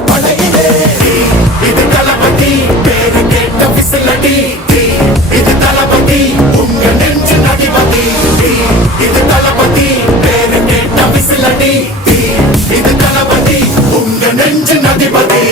படையிலே இது தளபதி பேரு கேட்ட விசிலடி இது தளபதி உங்க நெஞ்சு அதிபதி இது தளபதி பேரு கேட்ட விசிலடி இது தளபதி உங்க நெஞ்சு அதிபதி